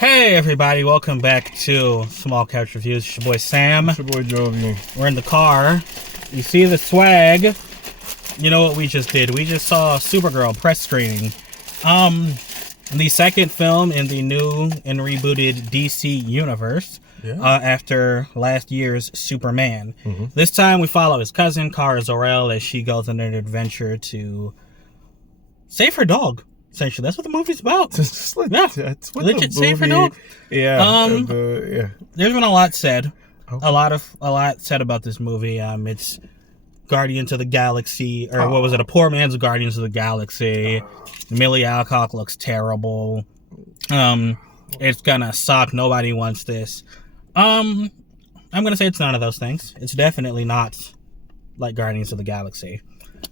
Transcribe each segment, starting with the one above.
Hey everybody, welcome back to Small Couch Reviews. It's your boy Sam. It's your boy Jovi. We're in the car. You see the swag. You know what we just did? We just saw Supergirl press screening. The second film in the new and rebooted DC universe. Yeah. After last year's Superman. This time we follow his cousin, Kara Zor-El, as she goes on an adventure to save her dog. Essentially, that's what the movie's about. That's what legit save her dog. Yeah. There's been a lot said. Okay. A lot said about this movie. It's Guardians of the Galaxy, or what was it? A poor man's Guardians of the Galaxy. Millie Alcock looks terrible. It's gonna suck. Nobody wants this. I'm gonna say it's none of those things. It's definitely not like Guardians of the Galaxy.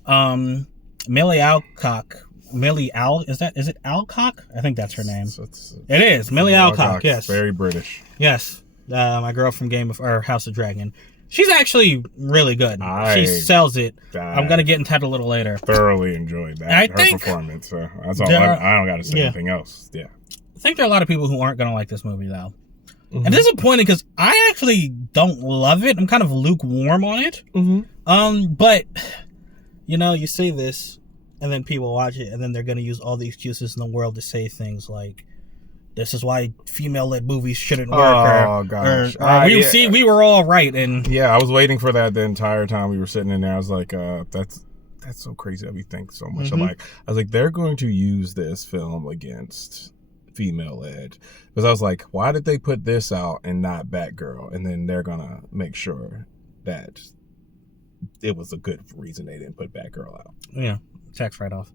Millie Alcock. Is it Alcock? I think that's her name. It is Millie Alcock. Yes, very British. Yes, my girl from House of Dragon. She's actually really good. She sells it. I'm gonna get into that a little later. Thoroughly enjoyed that. Her performance. That's all. I don't got to say anything else. Yeah. I think there are a lot of people who aren't gonna like this movie though. And disappointed because I actually don't love it. I'm kind of lukewarm on it. But you say this. And then people watch it, and then they're going to use all the excuses in the world to say things like, this is why female-led movies shouldn't work. Oh, gosh. We were all right. And yeah, I was waiting for that the entire time we were sitting in there. I was like, that's so crazy that we think so much alike. I was like, they're going to use this film against female-led. Because I was like, why did they put this out and not Batgirl? And then they're going to make sure that it was a good reason they didn't put Batgirl out. Yeah. Tax write-off.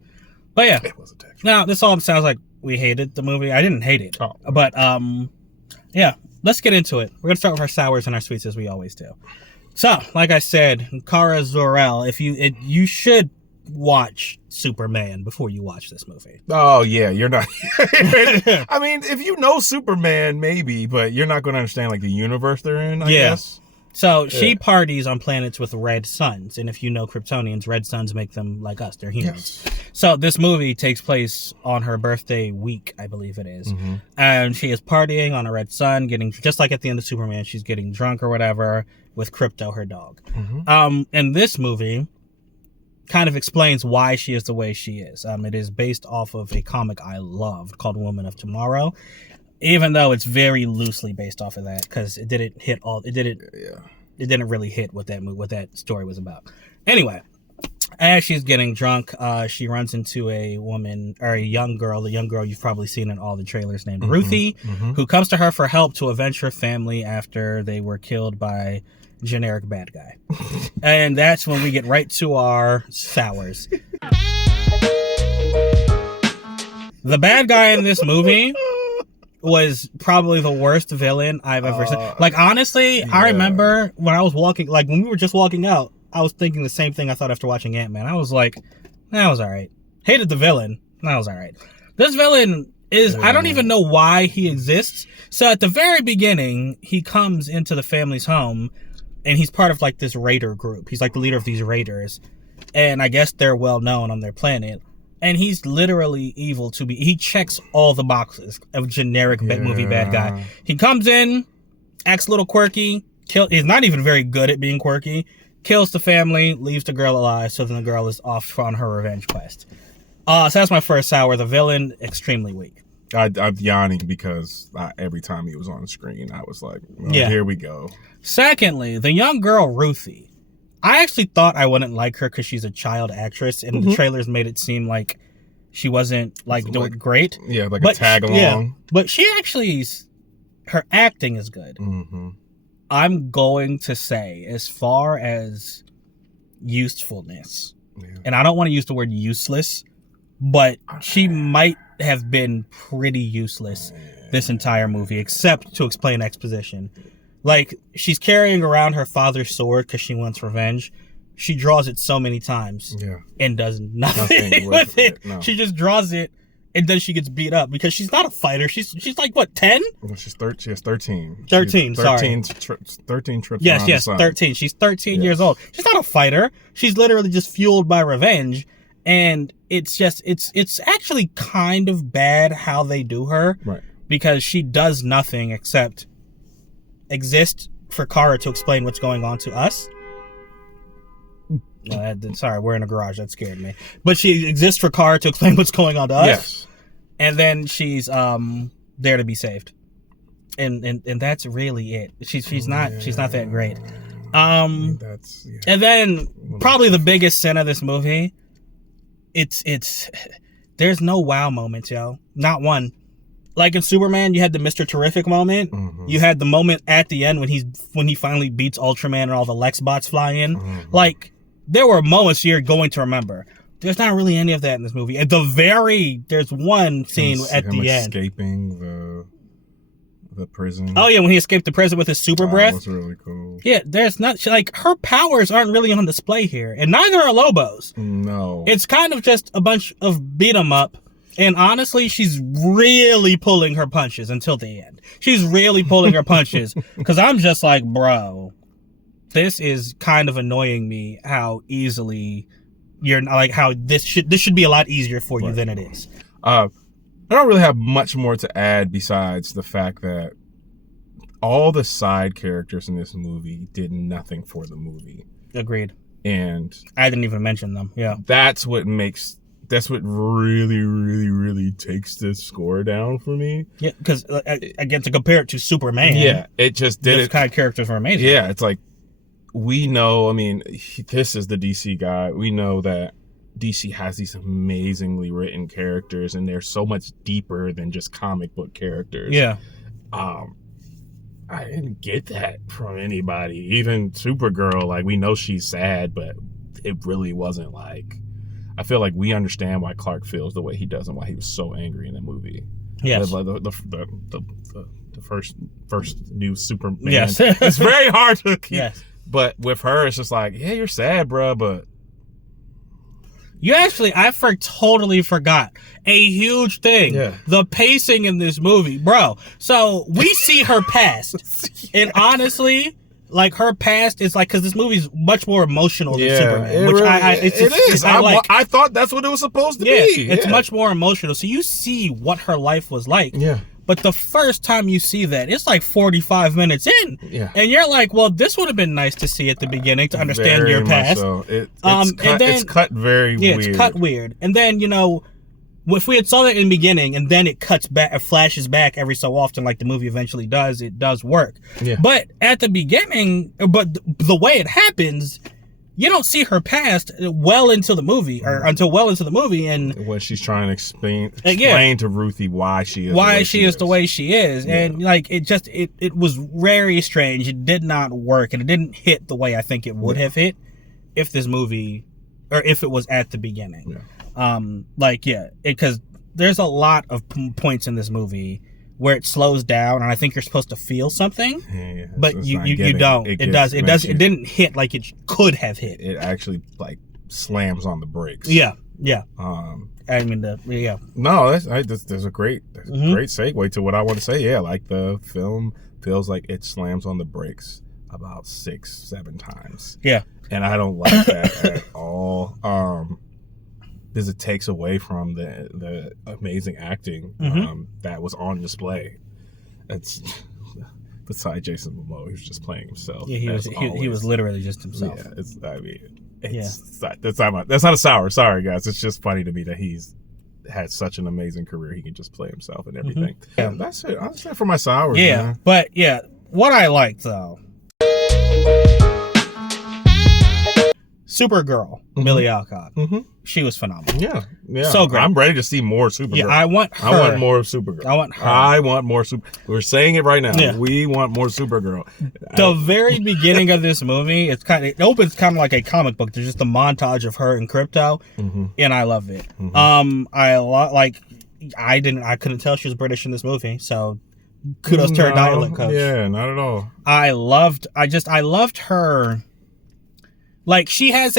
But yeah. It was a tax write-off. Now, this all sounds like we hated the movie. I didn't hate it. But, yeah. Let's get into it. We're going to start with our sours and our sweets as we always do. So, like I said, Kara Zor-El, you should watch Superman before you watch this movie. Oh, yeah. You're not... I mean, if you know Superman, maybe, but you're not going to understand, like, the universe they're in, I guess. So she parties on planets with red suns, and if you know Kryptonians, red suns make them like us. They're humans. Yes. So this movie takes place on her birthday week, I believe it is. And she is partying on a red sun, getting, just like at the end of Superman, she's getting drunk or whatever with Krypto, her dog. And this movie kind of explains why she is the way she is. It is based off of a comic I loved called Woman of Tomorrow. Even though it's very loosely based off of that, because it didn't really hit what that story was about. Anyway, as she's getting drunk, she runs into a young girl. The young girl you've probably seen in all the trailers, named Ruthie, who comes to her for help to avenge her family after they were killed by generic bad guy. And that's when we get right to our sours. The bad guy in this movie was probably the worst villain I've ever seen. Like, honestly, I remember when I was walking, like, when we were just walking out, I was thinking the same thing I thought after watching Ant-Man. I was like, that was alright. Hated the villain. That was alright. This villain is, I don't even know why he exists. So at the very beginning, he comes into the family's home, and he's part of, like, this raider group. He's, like, the leader of these raiders. And I guess they're well known on their planet. And he's literally evil he checks all the boxes of generic movie bad guy. He comes in, acts a little quirky, he's not even very good at being quirky, kills the family, leaves the girl alive, so then the girl is off on her revenge quest. So that's my first sour. The villain, extremely weak. I'm yawning because every time he was on the screen, I was like, here we go. Secondly, the young girl, Ruthie. I actually thought I wouldn't like her because she's a child actress, and the trailers made it seem like she wasn't doing great. Yeah, like a tag along. Yeah, but she actually, her acting is good. I'm going to say, as far as usefulness, and I don't want to use the word useless, but she might have been pretty useless this entire movie, except to explain exposition. Like, she's carrying around her father's sword because she wants revenge. She draws it so many times and does nothing with it. No. She just draws it, and then she gets beat up because she's not a fighter. She's like, what, 10? Well, she has 13. 13, sorry. 13 trips Yes, 13. She's 13 years old. She's not a fighter. She's literally just fueled by revenge. And it's actually kind of bad how they do her. Right. because she does nothing except exist for Kara to explain what's going on to us. Sorry, we're in a garage. That scared me. But she exists for Kara to explain what's going on to us. Yes. And then she's there to be saved. And that's really it. She's not that great. And then probably the biggest sin of this movie, it's there's no wow moments, yo. Not one. Like in Superman, you had the Mr. Terrific moment. Mm-hmm. You had the moment at the end when he finally beats Ultraman and all the Lex bots fly in. Mm-hmm. Like, there were moments you're going to remember. There's not really any of that in this movie. There's one scene at the end. Escaping the prison. Oh yeah, when he escaped the prison with his super breath. That was really cool. Yeah, there's not, like, her powers aren't really on display here. And neither are Lobo's. No. It's kind of just a bunch of beat 'em up. And honestly, she's really pulling her punches until the end. She's really pulling her punches. Because I'm just like, bro, this is kind of annoying me how easily you're, like, how this should be a lot easier for you than it is. I don't really have much more to add besides the fact that all the side characters in this movie did nothing for the movie. Agreed. And I didn't even mention them. Yeah. That's what really, really, really takes this score down for me. Yeah, because again, to compare it to Superman. Yeah, it just did those kind of characters were amazing. Yeah, it's like, we know, I mean, this is the DC guy. We know that DC has these amazingly written characters, and they're so much deeper than just comic book characters. Yeah. I didn't get that from anybody. Even Supergirl, like, we know she's sad, but it really wasn't like, I feel like we understand why Clark feels the way he does and why he was so angry in the movie. Yes. The first new Superman. Yes. It's very hard to keep. Yes. But with her, it's just like, yeah, you're sad, bro, but I totally forgot a huge thing. Yeah. The pacing in this movie, bro. So we see her past, and honestly, like, her past is like, because this movie is much more emotional than Superman, which it is. I thought that's what it was supposed to be. It's much more emotional. So you see what her life was like. Yeah. But the first time you see that, it's like 45 minutes in. Yeah. And you're like, well, this would have been nice to see at the beginning to understand your past. So. It's cut very weird. Yeah, it's cut weird. And then, if we had saw that in the beginning and then it cuts back, it flashes back every so often, like the movie eventually does, it does work. Yeah. But at the beginning, the way it happens, you don't see her past well into the movie, or until well into the movie, and when she's trying to explain to Ruthie why she is the way she is, yeah. And like, it was very strange. It did not work, and it didn't hit the way I think it would have hit if this movie, or if it was at the beginning. Yeah. Because there's a lot of points in this movie where it slows down, and I think you're supposed to feel something, but you don't. It didn't hit like it could have hit. It actually, like, slams on the brakes. Yeah. I mean, No, there's a great segue to what I want to say. Yeah, like, the film feels like it slams on the brakes about 6-7 times. Yeah, and I don't like that at all. Because it takes away from the amazing acting that was on display. It's besides Jason Momoa, he was just playing himself. Yeah, he was literally just himself. Yeah, that's not a sour. Sorry, guys. It's just funny to me that he's had such an amazing career. He can just play himself and everything. Yeah, that's it. That's it for my sours. Yeah, man. But yeah, what I liked though. Supergirl, Millie Alcock. She was phenomenal. Yeah. So great. I'm ready to see more Supergirl. Yeah, I want her. I want more Supergirl. I want more Super. We're saying it right now. Yeah. We want more Supergirl. The very beginning of this movie, it opens kind of like a comic book. There's just a montage of her in Crypto, and I love it. I couldn't tell she was British in this movie, so kudos to her dialect coach. Yeah, not at all. I loved her. Like, she has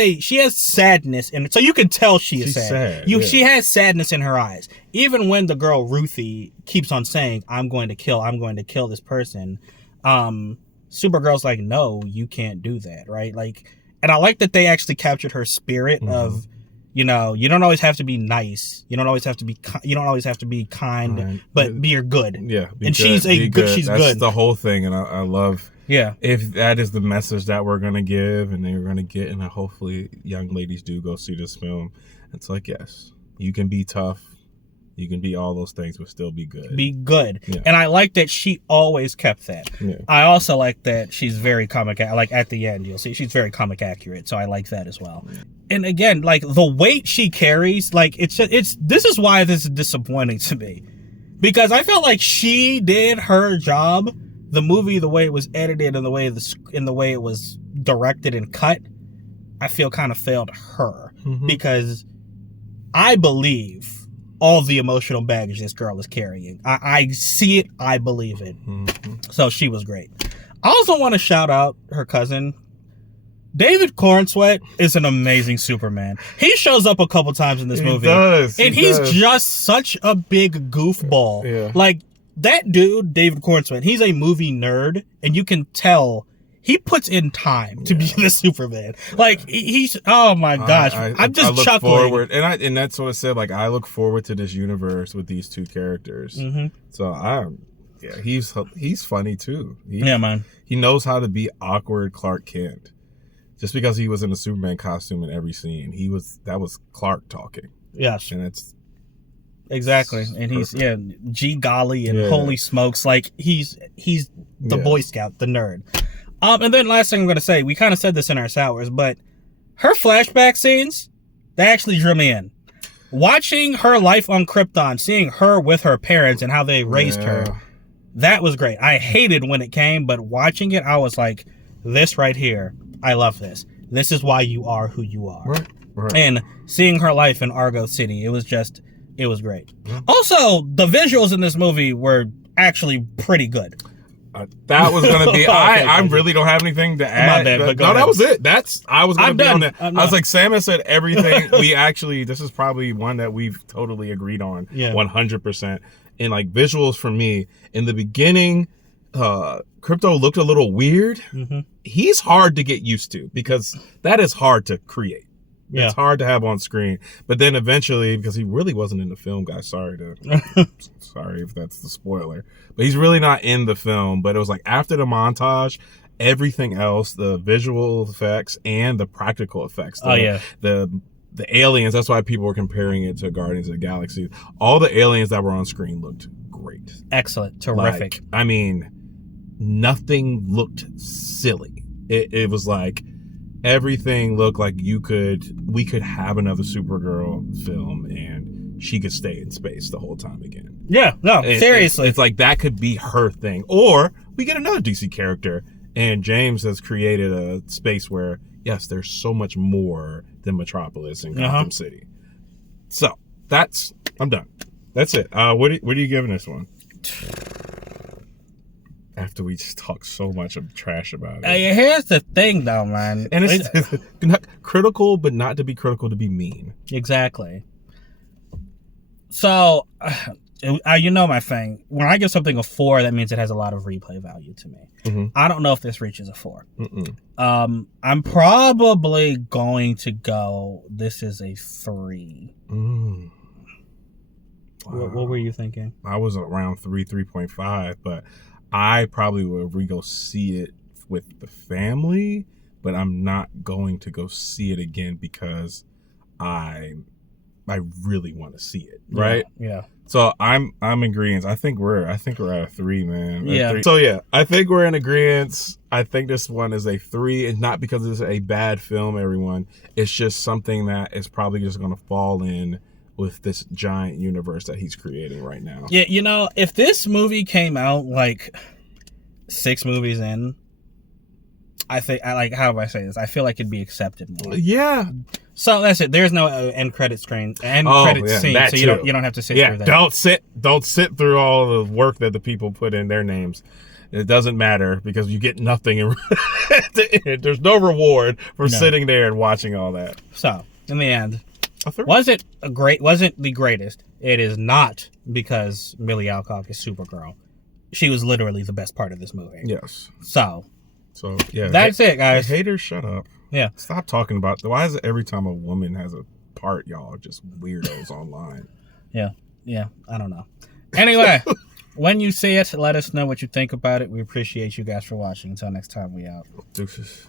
sadness, and so you can tell she's sad. She has sadness in her eyes. Even when the girl Ruthie keeps on saying, I'm going to kill this person. Supergirl's like, no, you can't do that, right? Like, and I like that they actually captured her spirit of, you know, you don't always have to be nice. You don't always have to be kind, Right. but you're good. Yeah. And she's good. She's That's good. the whole thing. And I love Yeah. if that is the message that we're going to give and they're going to get, and hopefully young ladies do go see this film. It's like, yes, you can be tough. You can be all those things, but still be good. Be good. Yeah. And I like that she always kept that. Yeah. I also like that she's very comic, like at the end, you'll see she's very comic accurate. So I like that as well. Yeah. And again, like the weight she carries, like this is why this is disappointing to me. Because I felt like she did her job. The movie, the way it was edited and the way it was directed and cut, I feel kind of failed her. Mm-hmm. Because I believe all the emotional baggage this girl is carrying. I see it. I believe it. Mm-hmm. So she was great. I also want to shout out her cousin. David Cornsweet is an amazing Superman. He shows up a couple times in this movie. He's just such a big goofball. Yeah. Like that dude, David Cornsweet, he's a movie nerd, and you can tell he puts in time to be the Superman. Like he's, oh my gosh, I'm just look chuckling. Forward, and that's what I said. Like I look forward to this universe with these two characters. Mm-hmm. So he's funny too. Yeah, man. He knows how to be awkward Clark Kent. Just because he was in a Superman costume in every scene, that was Clark talking. Yes, and it's exactly. And he's gee golly and holy smokes, like he's the Boy Scout, the nerd. And then last thing I'm going to say, we kind of said this in our sours, but her flashback scenes, they actually drew me in. Watching her life on Krypton, seeing her with her parents and how they raised her, that was great. I hated when it came, but watching it, I was like, this right here, I love this. This is why you are who you are. Right. And seeing her life in Argo City, it was great. Yeah. Also, the visuals in this movie were actually pretty good. That was going to be. I really don't have anything to add. My bad, but no, that was it. I was going to be done. on that. I was like, Sam has said everything. This is probably one that we've totally agreed on. 100%. And like visuals for me, in the beginning, Crypto looked a little weird. Mm-hmm. He's hard to get used to because that is hard to create. Yeah. It's hard to have on screen. But then eventually, because he really wasn't in the film, guys, sorry if that's the spoiler. But he's really not in the film. But it was like after the montage, everything else, the visual effects and the practical effects. The aliens, that's why people were comparing it to Guardians of the Galaxy. All the aliens that were on screen looked great. Excellent. Terrific. I mean, nothing looked silly. It was like everything looked like we could have another Supergirl film and she could stay in space the whole time again. Yeah, no, seriously. It's like that could be her thing. Or we get another DC character and James has created a space where, yes, there's so much more than Metropolis and Gotham City. So I'm done. That's it. What are you giving this one? After we just talk so much of trash about it. Here's the thing, though, man. And it's not critical, but not to be critical, to be mean. Exactly. So, you know my thing. When I give something a 4, that means it has a lot of replay value to me. Mm-hmm. I don't know if this reaches a 4. I'm probably going to go, this is a 3. Wow. What were you thinking? I was around 3.5, but I probably would go see it with the family, but I'm not going to go see it again because I really want to see it, right? Yeah. So I'm in agreement. I think we're at a 3, man. Yeah. 3. So yeah, I think we're in agreement. I think this one is a 3, and not because it's a bad film, everyone. It's just something that is probably just going to fall in with this giant universe that he's creating right now. Yeah, you know, if this movie came out like 6 movies in, I think, how do I say this? I feel like it'd be accepted more. Yeah. So that's it. There's no end credit scene, scene, so you don't have to sit through that. Don't sit through all the work that the people put in their names. It doesn't matter because you get nothing at the end. There's no reward for sitting there and watching all that. So in the end, wasn't the greatest. It is not because Millie Alcock is Supergirl. She was literally the best part of this movie. Yes. So yeah, that's it, guys. Haters, shut up. Yeah. Stop talking about. Why is it every time a woman has a part. Y'all are just weirdos online. Yeah, I don't know. Anyway, when you see it, let us know what you think about it. We appreciate you guys for watching. Until next time, we out. Deuces.